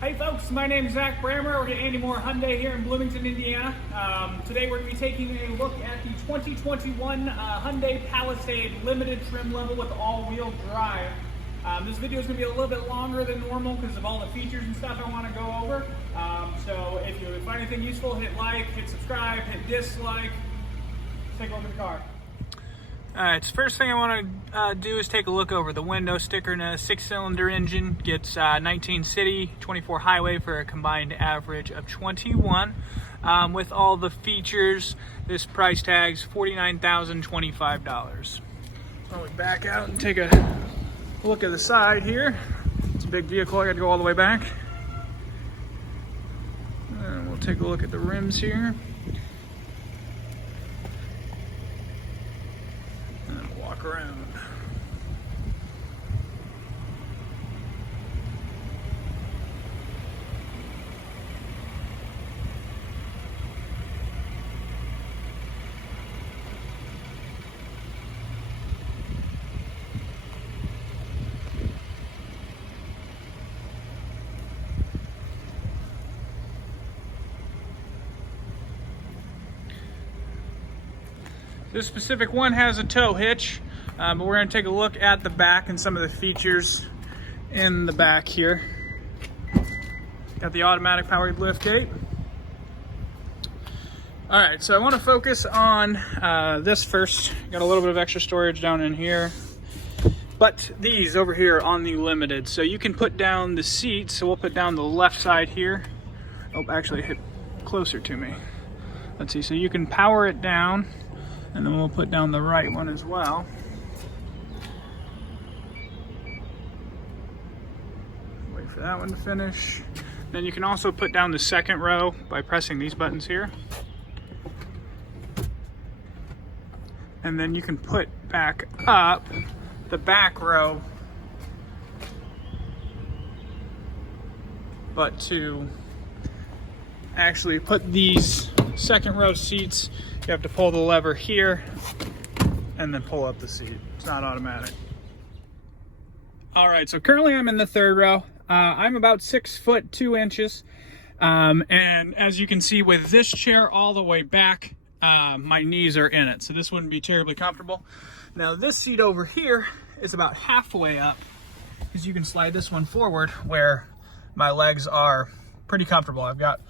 Hey folks, my name is Zach Brammer. We're at Andy Moore Hyundai here in Bloomington, Indiana. Today we're going to be taking a look at the 2021 Hyundai Palisade limited trim level with all-wheel drive. This video is going to be a little bit longer than normal because of all the features and stuff I want to go over. So if you find anything useful, hit like, hit subscribe, hit dislike. Let's take a look at the car. Alright, so first thing I want to do is take a look over the window sticker. In a 6-cylinder engine, gets 19 city, 24 highway for a combined average of 21. With all the features, this price tag's $49,025. So we back out and take a look at the side here. It's a big vehicle, I got to go all the way back. And we'll take a look at the rims here. Around. This specific one has a tow hitch. But we're going to take a look at the back and some of the features in the back here. Got the automatic powered lift gate. Alright, so I want to focus on this first. Got a little bit of extra storage down in here. But these over here on the limited. So you can put down the seats. So we'll put down the left side here. Oh, actually hit closer to me. Let's see, so you can power it down. And then we'll put down the right one as well. For that one to finish. Then you can also put down the second row by pressing these buttons here. And then you can put back up the back row. But to actually put these second row seats, you have to pull the lever here and then pull up the seat. It's not automatic. All right, so currently I'm in the third row. I'm about 6 foot 2 inches, and as you can see with this chair all the way back, my knees are in it, so this wouldn't be terribly comfortable. Now this seat over here is about halfway up, because you can slide this one forward where my legs are pretty comfortable. I've got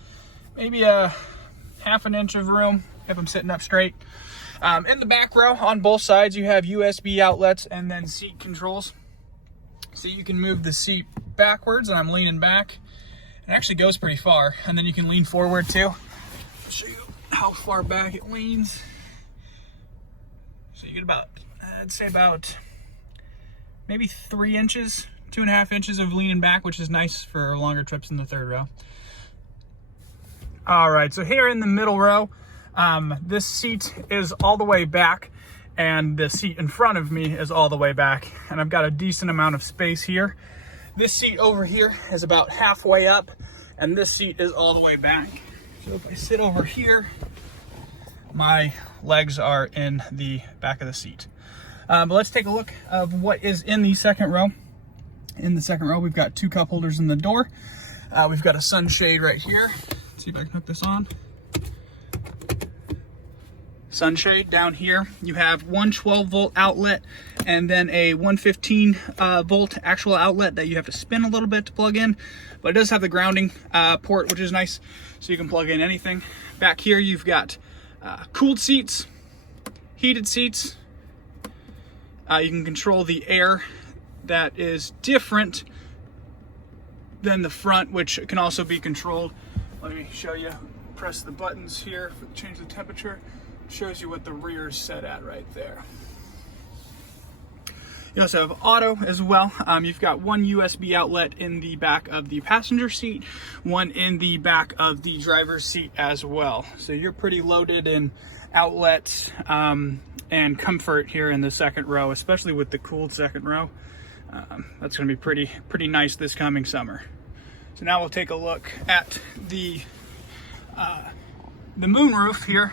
maybe a ½ an inch of room if I'm sitting up straight. In the back row on both sides you have USB outlets and then seat controls. So you can move the seat backwards, and I'm leaning back. It actually goes pretty far, and then you can lean forward too. I'll show you how far back it leans. So you get about, I'd say about maybe 3 inches, 2.5 inches of leaning back, which is nice for longer trips in the third row. All right, so here in the middle row, this seat is all the way back. And the seat in front of me is all the way back, and I've got a decent amount of space here. This seat over here is about halfway up, and this seat is all the way back. So if I sit over here, my legs are in the back of the seat. But let's take a look of what is in the second row. In the second row, we've got 2 cup holders in the door. We've got a sunshade right here. Let's see if I can hook this on. Sunshade down here. You have one 12-volt outlet and then a 115 volt actual outlet that you have to spin a little bit to plug in, but it does have the grounding port, which is nice, so you can plug in anything. Back here you've got cooled seats, heated seats. You can control the air that is different than the front, which can also be controlled. Let me show you. Press the buttons here to change the temperature. Shows you what the rear is set at right there. You also have auto as well. You've got one USB outlet in the back of the passenger seat, one in the back of the driver's seat as well. So you're pretty loaded in outlets and comfort here in the second row, especially with the cooled second row. That's going to be pretty nice this coming summer. So now we'll take a look at the moonroof here,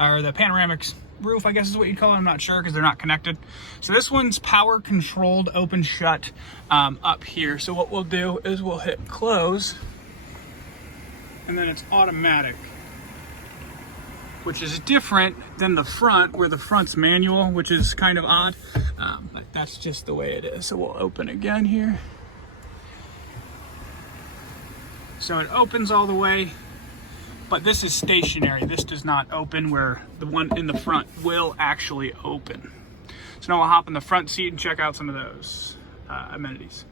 or the panoramic roof, I guess is what you'd call it. I'm not sure because they're not connected. So this one's power controlled open shut up here. So what we'll do is we'll hit close and then it's automatic, which is different than the front, where the front's manual, which is kind of odd, but that's just the way it is. So we'll open again here. So it opens all the way, but this is stationary. This does not open, where the one in the front will actually open. So now we'll hop in the front seat and check out some of those amenities.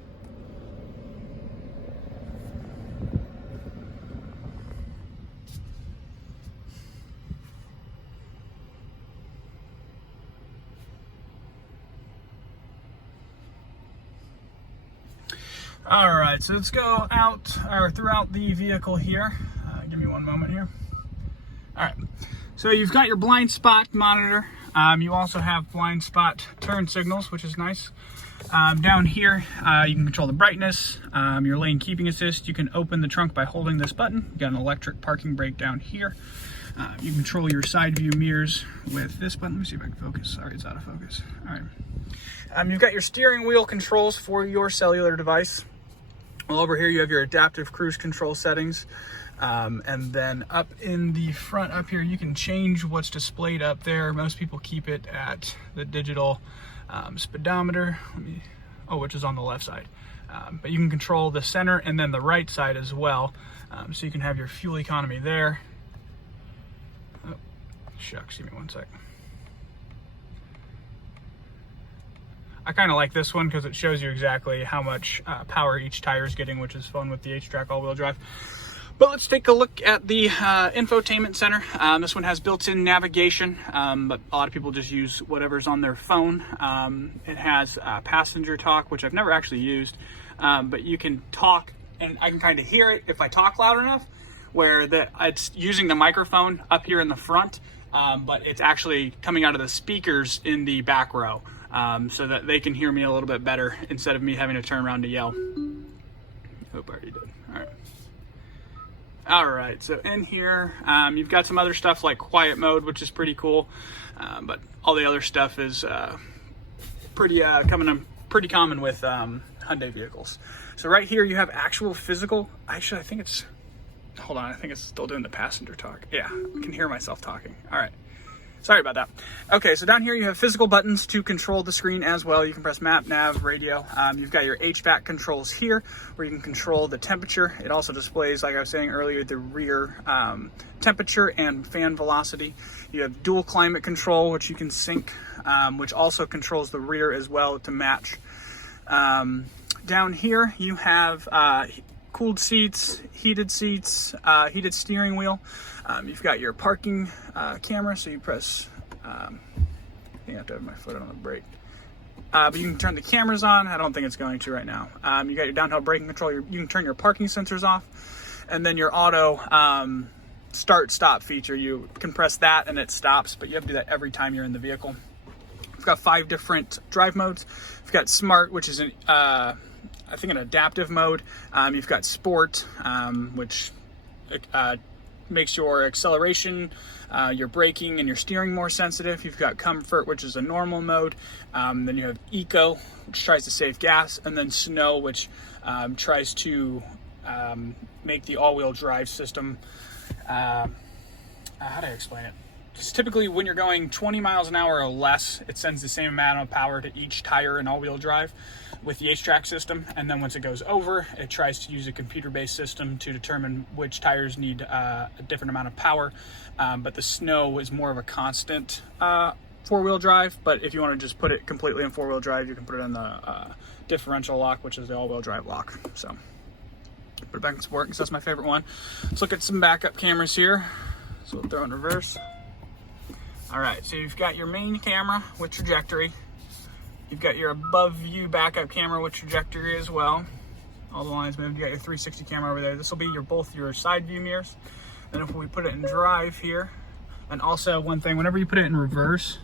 All right, so let's go out or throughout the vehicle here. Give me one moment here. All right, so you've got your blind spot monitor. You also have blind spot turn signals, which is nice. Down here, you can control the brightness, your lane keeping assist. You can open the trunk by holding this button. You got an electric parking brake down here. You control your side view mirrors with this button. Let me see if I can focus. Sorry, it's out of focus. All right. You've got your steering wheel controls for your cellular device. Well, over here you have your adaptive cruise control settings, and then up in the front up here you can change what's displayed up there. Most people keep it at the digital speedometer, which is on the left side, but you can control the center and then the right side as well, so you can have your fuel economy there. Oh, shucks, give me one sec. I kind of like this one because it shows you exactly how much power each tire is getting, which is fun with the H-Track all-wheel drive. But let's take a look at the Infotainment Center. This one has built-in navigation, but a lot of people just use whatever's on their phone. It has passenger talk, which I've never actually used, but you can talk, and I can kind of hear it if I talk loud enough, where it's using the microphone up here in the front, but it's actually coming out of the speakers in the back row. So that they can hear me a little bit better instead of me having to turn around to yell. Hope I already did. All right, so in here, you've got some other stuff like quiet mode, which is pretty cool, but all the other stuff is pretty common with Hyundai vehicles. So right here you have actual physical, actually I think it's, hold on, I think it's still doing the passenger talk. Yeah, I can hear myself talking. All right. Sorry about that. Okay, so down here you have physical buttons to control the screen as well. You can press map, nav, radio. You've got your HVAC controls here where you can control the temperature. It also displays, like I was saying earlier, the rear temperature and fan velocity. You have dual climate control, which you can sync, which also controls the rear as well to match. Down here you have cooled seats, heated steering wheel. You've got your parking camera, so you press, I think I have to have my foot on the brake. But you can turn the cameras on. I don't think it's going to right now. You got your downhill braking control. You can turn your parking sensors off. And then your auto start-stop feature. You can press that and it stops, but you have to do that every time you're in the vehicle. We've got 5 different drive modes. We've got Smart, which is I think an adaptive mode. You've got Sport, which makes your acceleration, your braking, and your steering more sensitive. You've got Comfort, which is a normal mode. Then you have Eco, which tries to save gas, and then Snow, which tries to make the all-wheel drive system. How do I explain it? Just typically, when you're going 20 miles an hour or less, it sends the same amount of power to each tire in all-wheel drive with the H-Track system, and then once it goes over, it tries to use a computer-based system to determine which tires need a different amount of power. But the Snow is more of a constant four-wheel drive, but if you want to just put it completely in four-wheel drive, you can put it in the differential lock, which is the all-wheel drive lock. So put it back in sport because that's my favorite one. Let's look at some backup cameras here. So we'll throw in reverse. All right, so you've got your main camera with trajectory. You've got your above view backup camera with trajectory as well. All the lines moved. You got your 360 camera over there. This will be both your side view mirrors. Then if we put it in drive here, and also one thing, whenever you put it in reverse,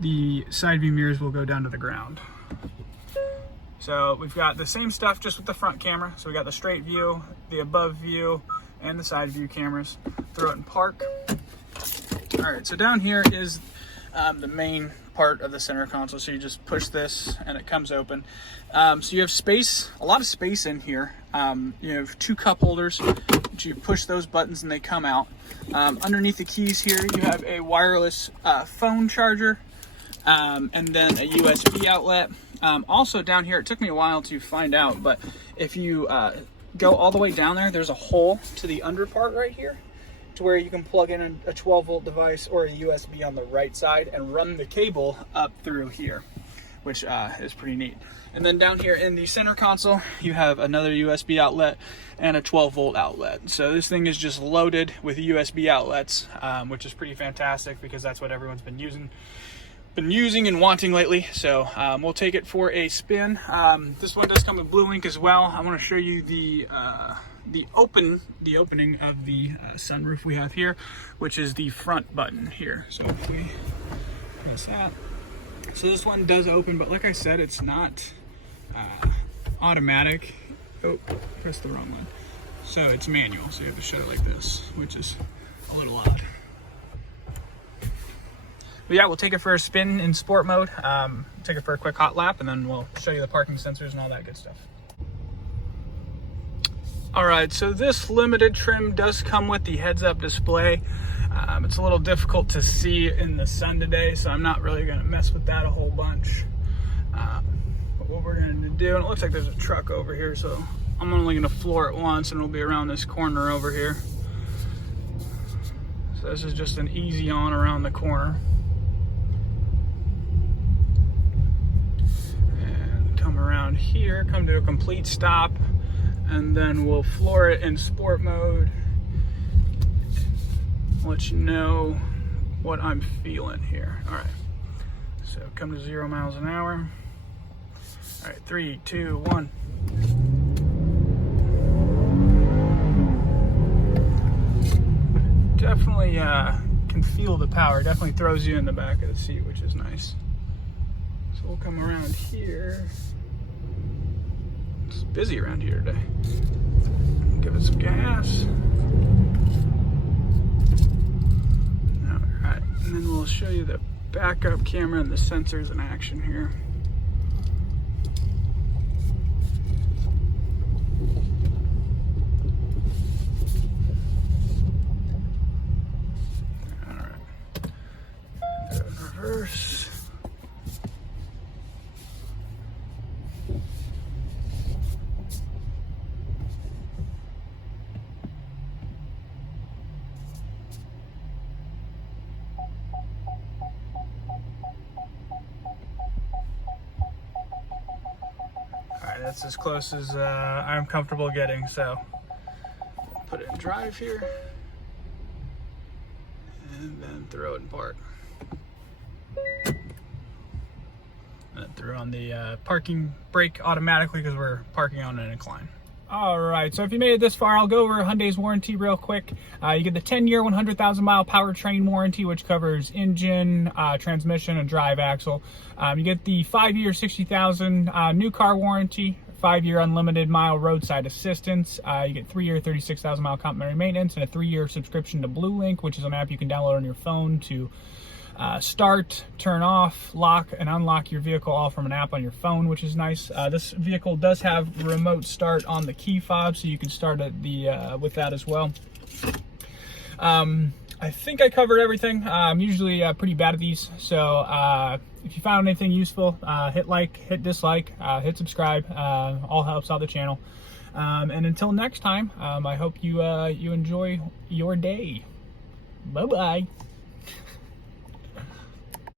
the side view mirrors will go down to the ground. So we've got the same stuff just with the front camera. So we got the straight view, the above view, and the side view cameras. Throw it in park. All right, so down here is the main part of the center console. So you just push this and it comes open. So you have space, a lot of space in here. You have 2 cup holders. you push those buttons and they come out. Underneath the keys here, you have a wireless phone charger, and then a USB outlet. Also down here, it took me a while to find out, but if you go all the way down there, there's a hole to the under part right here, to where you can plug in a 12-volt device or a USB on the right side and run the cable up through here, which is pretty neat. And then down here in the center console, you have another USB outlet and a 12-volt outlet. So this thing is just loaded with USB outlets, which is pretty fantastic because that's what everyone's been using and wanting lately. So we'll take it for a spin. This one does come with Blue Link as well. I want to show you the opening of the sunroof we have here, which is the front button here. So if we press that, so this one does open, but like I said, it's not automatic. Oh, pressed the wrong one. So it's manual, so you have to shut it like this, which is a little odd. But yeah, we'll take it for a spin in sport mode, take it for a quick hot lap, and then we'll show you the parking sensors and all that good stuff. All right, so this limited trim does come with the heads-up display. It's a little difficult to see in the sun today, so I'm not really gonna mess with that a whole bunch. But what we're gonna do, and it looks like there's a truck over here, so I'm only gonna floor it once and it'll be around this corner over here. So this is just an easy on around the corner. And come around here, come to a complete stop, and then we'll floor it in sport mode. Let you know what I'm feeling here. All right, so come to 0 miles an hour. All right, 3, 2, 1. Definitely can feel the power. Definitely throws you in the back of the seat, which is nice. So we'll come around here. It's busy around here today. Give it some gas. Alright, and then we'll show you the backup camera and the sensors in action here. Alright. Go in reverse. That's as close as I'm comfortable getting, so put it in drive here and then throw it in park. And throw on the parking brake automatically because we're parking on an incline. All right, so if you made it this far, I'll go over Hyundai's warranty real quick. You get the 10-year, 100,000-mile powertrain warranty, which covers engine, transmission, and drive axle. You get the 5-year, 60,000 new car warranty, 5-year unlimited mile roadside assistance. You get 3-year, 36,000-mile complimentary maintenance, and a 3-year subscription to Blue Link, which is an app you can download on your phone to start, turn off, lock, and unlock your vehicle all from an app on your phone, which is nice. This vehicle does have remote start on the key fob, so you can start at the with that as well. I think I covered everything. I'm usually pretty bad at these, so if you found anything useful, hit like, hit dislike, hit subscribe. All helps out the channel. And until next time, I hope you enjoy your day. Bye-bye.